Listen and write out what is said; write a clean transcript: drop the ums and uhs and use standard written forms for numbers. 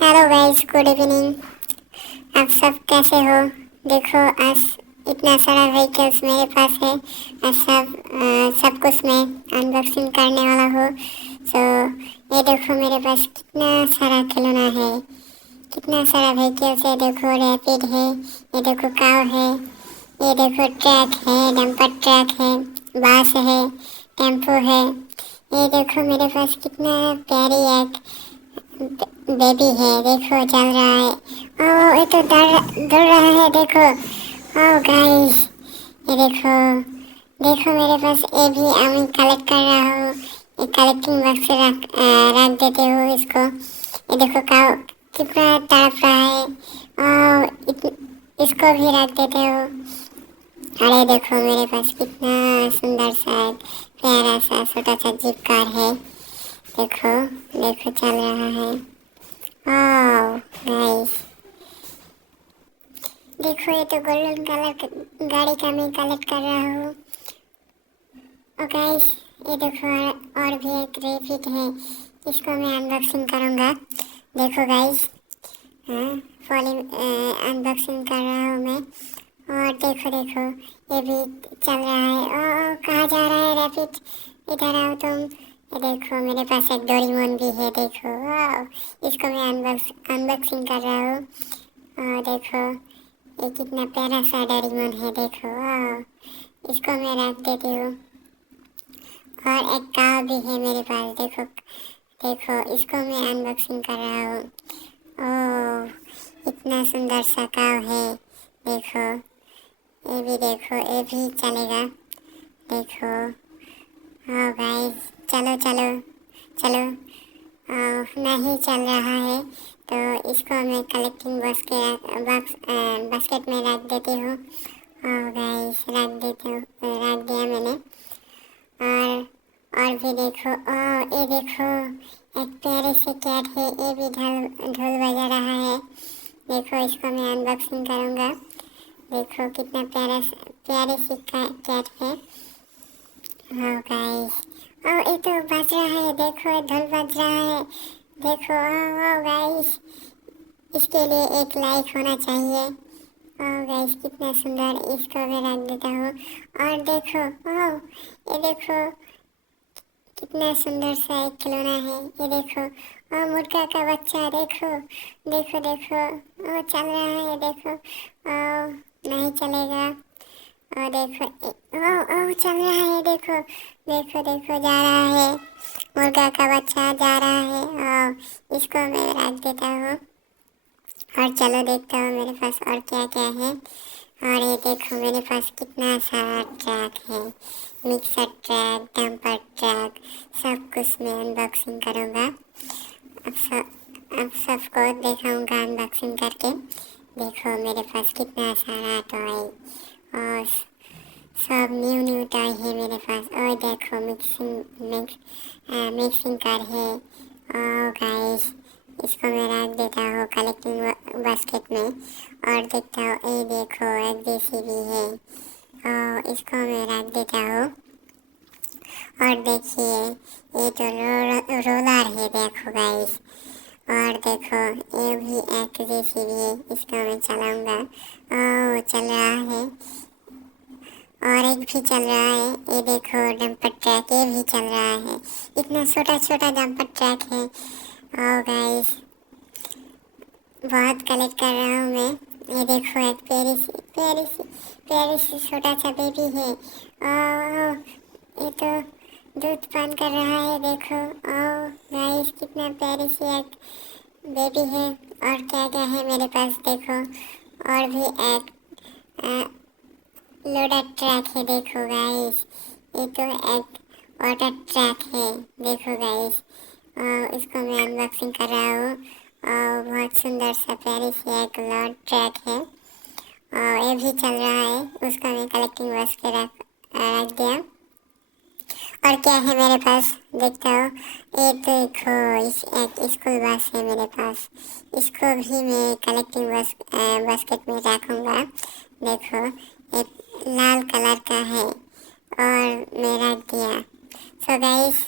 Hello guys, good evening. आप सब कैसे हो? देखो, आज इतना सारा व्हीकल्स मेरे पास है और सब कुछ मैं अनबॉक्सिंग करने वाला हूँ। सो ये देखो, मेरे पास कितना सारा खिलौना है, कितना सारा व्हीकल्स है। देखो, रैपिड है, ये देखो काव है, ये देखो ट्रैक है, डंपर ट्रैक है, बस है, टेम्पो है। ये देखो मेरे पास कितना प्यारी एक बेबी है। देखो चल रहा है। ये तो दौड़ रहा है। देखो, गाइस, ये देखो। देखो मेरे पास ये भी मैं कलेक्ट कर रहा हूँ। ये कलेक्टिंग बॉक्स से रख देते हो इसको। ये देखो काउ कितना तड़प रहा है। इसको भी रख देते हो। अरे देखो मेरे पास कितना सुंदर सा एक प्यारा सा छोटा सा जीप कार है। देखो, देखो चल रहा है। नाइस। देखो, ये तो गोल्डन कलर गाड़ी का मैं कलेक्ट कर रहा हूँ। और गाइस, ये देखो और भी एक रेपिड है, इसको मैं अनबॉक्सिंग करूँगा। देखो गाइस, हाँ, फॉलिंग अनबॉक्सिंग कर रहा हूँ मैं। और देखो देखो, ये भी चल रहा है। कहाँ जा रहा है रैपिड? इधर आओ तुम। ये देखो मेरे पास एक डोरेमोन भी है। देखो, वाह, इसको मैं अनबॉक्सिंग कर रहा हूँ। और देखो, ये कितना प्यारा सा डोरेमोन है। देखो, वाह, इसको मैं रख देती हूँ। और एक काव भी है मेरे पास। देखो, देखो इसको मैं अनबॉक्सिंग कर रहा हूँ। ओह, इतना सुंदर सा काव है। देखो, ये भी देखो, ये भी चलेगा। देखो, हाँ गाइस, चलो चलो चलो। नहीं चल रहा है तो इसको मैं कलेक्टिंग बास्केट में रख देती हूँ। गाइस, रख दिया मैंने। और भी देखो, ये देखो, एक प्यारे से कैट है। ये भी ढोल ढोल बजा रहा है। देखो, इसको मैं अनबॉक्सिंग करूँगा। देखो कितना प्यारे सी कैट है। गाइस, ये तो बज रहा है। देखो, ढोल बज रहा है। देखो, गाइस, इसके लिए एक लाइक होना चाहिए। गाइस, कितना सुंदर, इसको मैं रख देता हूँ। और देखो, ये देखो कितना सुंदर सा एक खिलौना है। ये देखो, मुर्गा का बच्चा। देखो देखो देखो, चल रहा है। देखो, नहीं चलेगा। और देखो, चल रहा है। देखो देखो देखो, जा रहा है। मुर्गा का बच्चा जा रहा है। इसको मैं रख देता हूँ। और चलो देखता हूँ मेरे पास और क्या क्या है। और ये देखो मेरे पास कितना सारा ट्रैक है। मिक्सर ट्रैक, डंपर ट्रैक, सब कुछ मैं अनबॉक्सिंग करूँगा। अब सबको दिखाऊंगा अनबॉक्सिंग करके। देखो मेरे पास कितना सारा टॉय और सब न्यू न्यू टॉय है मेरे पास। और देखो मिक्सिंग कार है। और गाइस, इसको मैं रख देता हूँ कलेक्टिंग बास्केट में। और देखता हूँ, ये देखो एक जेसीबी है। और इसको मैं रख देता हूँ। और देखिए, ये तो रोलर है। देखो गाइस, और देखो, ये भी एक जेसीबी है। इसको मैं चलाऊंगा। चल रहा है। और एक भी चल रहा है। ये देखो डंपर ट्रैक, ये भी चल रहा है। इतना छोटा छोटा डंपर ट्रैक है। गाइस, बहुत कलेक्ट कर रहा हूँ मैं। ये देखो, एक प्यारी सी छोटा सा बेबी है। ये तो दूध पान कर रहा है। देखो, गाइस, कितना प्यारी सी एक बेबी है। और क्या क्या है मेरे पास? देखो, और भी एक लोडर ट्रैक है। देखो गाइस, ये तो एक वाटर ट्रैक है। देखो गाइस, इसको मैं अनबॉक्सिंग कर रहा हूँ। और बहुत सुंदर सा प्यारी सी एक लोड ट्रैक है। और ये भी चल रहा है। उसको मैं कलेक्टिंग बॉक्स पे रख दिया। और क्या है मेरे पास? देखता हूँ। ये देखो, एक स्कूल बस है मेरे पास। इसको भी मैं कलेक्टिंग बास्केट में रखूँगा। देखो, एक लाल कलर का है और मैं रख दिया। So guys,